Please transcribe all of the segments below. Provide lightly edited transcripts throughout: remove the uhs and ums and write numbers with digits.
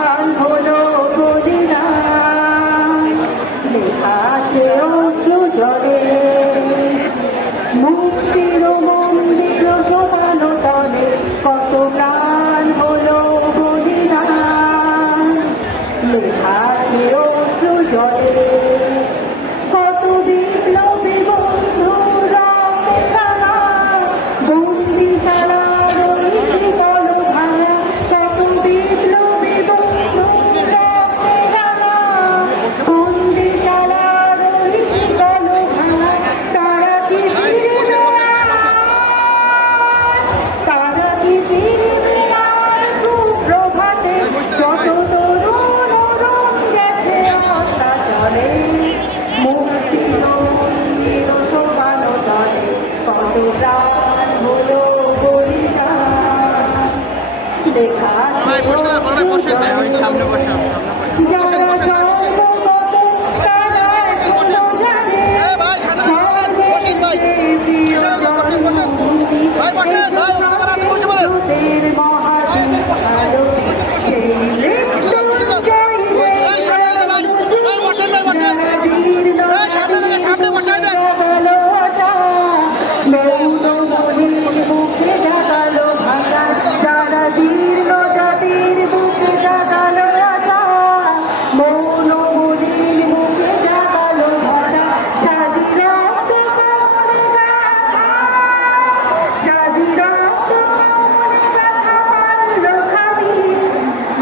প্রাণ হলো বলিদান, লেখা আছে অশ্রু জলে, মুক্তির মন্দির শোভানো তলে কত প্রাণ হলো বলিদান, লেখা আছে অশ্রু জলে। কত বিপ্লবী বন্ধু রক্তে রাঙা, বন্দিশালার ওই শিকল ভাঙা, কত বিপ্লবী বন্ধু রক্তে রাঙা, বন্দিশালার ওই শিকল ভাঙা। তারা কি ফিরবে আর? তারা কি ফিরবে আর সুপ্রভাতে? যত তরুণ অরুণ গেছে আশা চলে, মুক্তির মন্দির শোভানো তলে কত প্রাণ হলো বলিদান, লেখা আছে অশ্রু জলে। যারা স্বর্গগত তারা এখনো জানে, স্বর্গের যে প্রিয় জন্মভূমি, স্রোতের মহাবিদ্যালয়, সেই মৃত্যুঞ্জয় বুকে জাগালো ভাষা, যারা জীর্ণ জাতির বুকে জাগালো আশা, মৌন মুদির বুকে জাগালো ভাষা। সাজি রক্ত কমলে গাথা, সাজি রক্ত কমলে গাথা মাল্য খানি,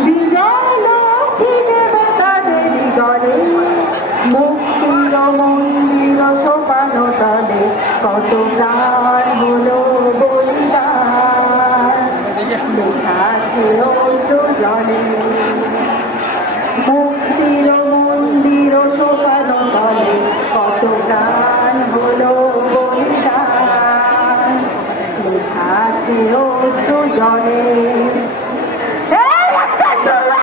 বিজয় লক্ষ্মী দেবে তাদের গলে, মুক্তির মন্দির শোভানো তলে কত প্রাণ হলো বলিদান, লেখা আছে অশ্রু জলে। মুক্তির মন্দির শোভানো তলে কত প্রাণ হলো বলিদান, লেখা আছে অশ্রু জলে।